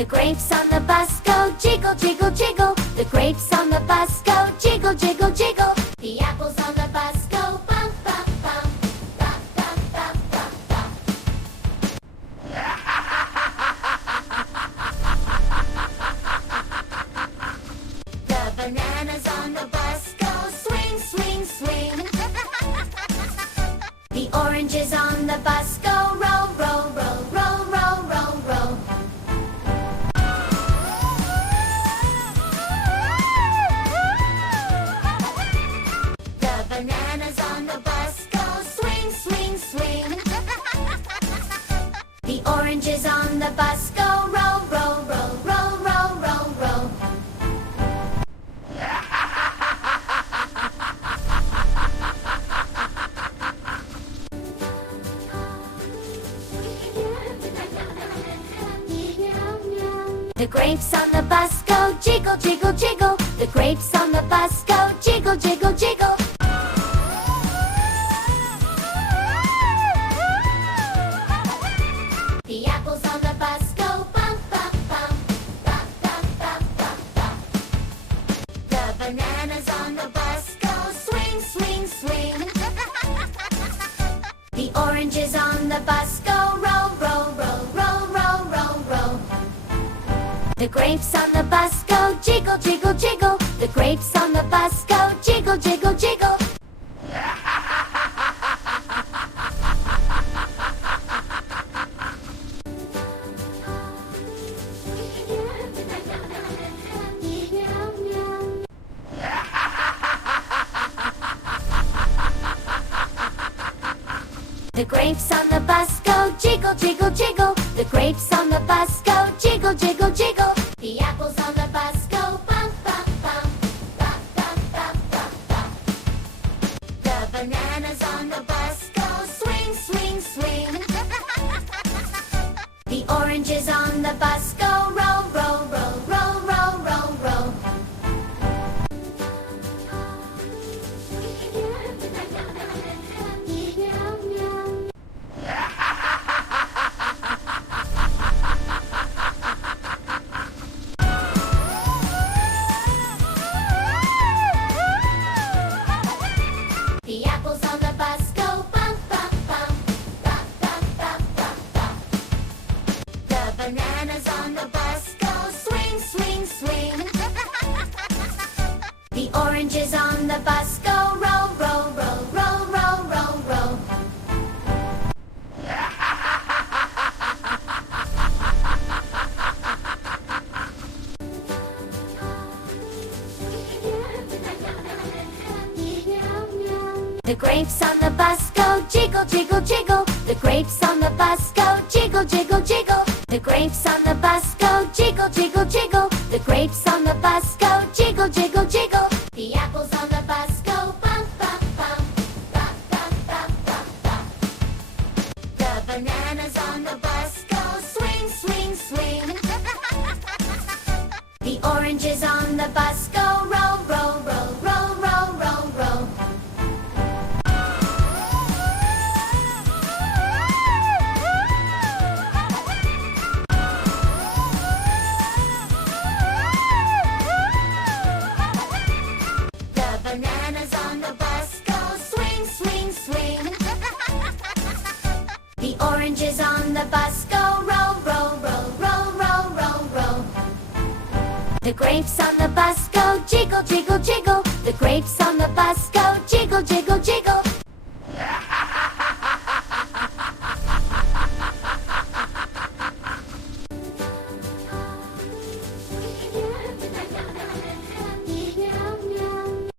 The grapes on the bus go jiggle, jiggle, jiggle. The grapes on the bus go jiggle, jiggle, jiggle. The apples on the bus go bump, bump, bump. Bump, bump, bump, bump, bump. The bananas on the bus go swing, swing, swing. The oranges on the bus go roll, roll, roll, roll, roll, roll, roll. The bananas on the bus go swing, swing, swing. The oranges on the bus go roll, roll, roll, roll, roll, roll, roll. The grapes on the bus go jiggle, jiggle, jiggle. The grapes on the bus go jiggle, jiggle, jiggle. The apples on the bus go bump, bump, bump. Bump, bump, bump, bump, bump. The bananas on the bus go swing, swing, swing. The oranges on the bus go roll, roll, roll, roll, roll, roll, roll. The grapes on the bus go jiggle, jiggle, jiggle. The grapes on the bus go jiggle, jiggle, jiggle. The grapes on the bus go jiggle, jiggle, jiggle. The grapes on the bus go jiggle, jiggle, jiggle. The apples on the bus go bump, bump, bump. Bump, bump, bump, bump, bump. The bananas on the bus go swing, swing, swing. The oranges on the bus go roll, roll, roll, roll, roll, roll, roll. The apples on the bus go bump, bump, bump. Bump, bump, bump, bump, bump. The bananas on the bus go swing, swing, swing. The oranges on the bus go roll, roll, roll, roll, roll, roll, roll. The grapes on the bus go jiggle, jiggle, jiggle. The grapes on the bus go jiggle, jiggle, jiggle. The grapes on the bus go jiggle, jiggle, jiggle. The grapes on the bus go jiggle, jiggle, jiggle. The apples on the bus go bump, bump, bump. Bump, bump, bump, bump, bump. The bananas on the bus go swing, swing, swing. The oranges on the bus go roll, roll, roll, roll, roll, roll, roll. The bananas on the bus go swing, swing, swing. The oranges on the bus go roll, roll, roll, roll, roll, roll, roll. The grapes on the bus go jiggle, jiggle, jiggle. The grapes on the bus go jiggle, jiggle, jiggle.